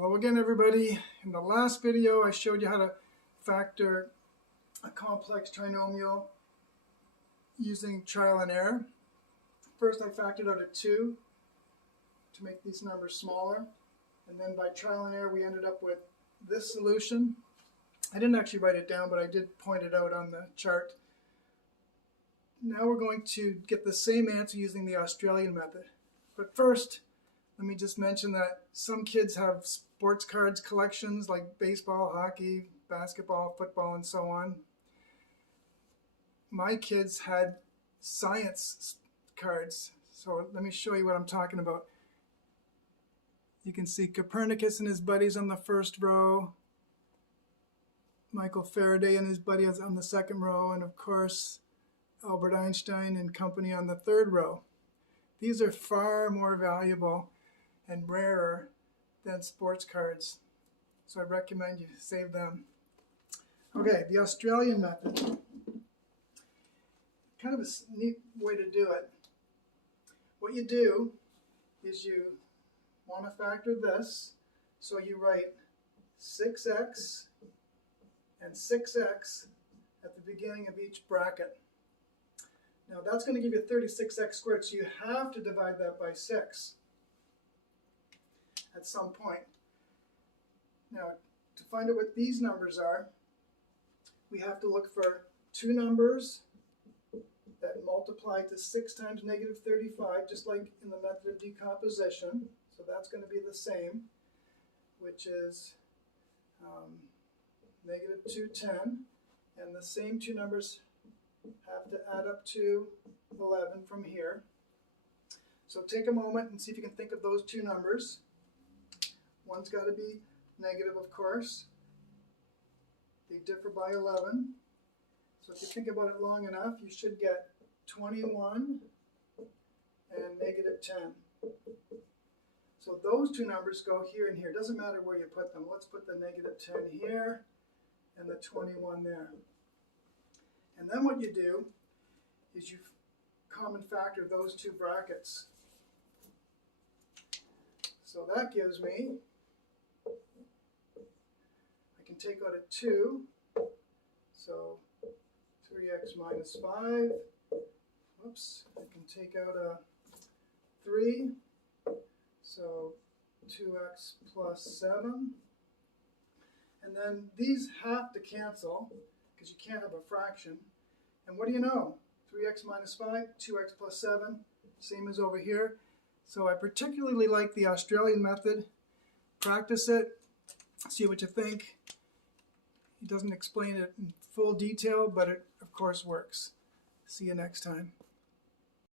Hello again, everybody. In the last video, I showed you how to factor a complex trinomial using trial and error. First, I factored out a 2 to make these numbers smaller. And then by trial and error, we ended up with this solution. I didn't actually write it down, but I did point it out on the chart. Now we're going to get the same answer using the Australian method. But first, let me just mention that some kids have sports cards collections like baseball, hockey, basketball, football, and so on. My kids had science cards. So let me show you what I'm talking about. You can see Copernicus and his buddies on the first row, Michael Faraday and his buddies on the second row, and of course Albert Einstein and company on the third row. These are far more valuable and rarer than sports cards, so I recommend you save them. Okay, the Australian method. Kind of a neat way to do it. What you do is you want to factor this, so you write 6x and 6x at the beginning of each bracket. Now that's going to give you 36x squared, so you have to divide that by 6 at some point. Now, to find out what these numbers are, we have to look for two numbers that multiply to 6 times negative 35, just like in the method of decomposition. So that's going to be the same, which is negative 210. And the same two numbers have to add up to 11 from here. So take a moment and see if you can think of those two numbers. One's got to be negative, of course. They differ by 11. So if you think about it long enough, you should get 21 and negative 10. So those two numbers go here and here. It doesn't matter where you put them. Let's put the negative 10 here and the 21 there. And then what you do is you common factor those two brackets. So that gives me, I can take out a 2, so 3x minus 5. Whoops, I can take out a 3, so 2x plus 7. And then these have to cancel, because you can't have a fraction. And what do you know? 3x minus 5, 2x plus 7, same as over here. So I particularly like the Australian method. Practice it, see what you think. It doesn't explain it in full detail, but it of course works. See you next time.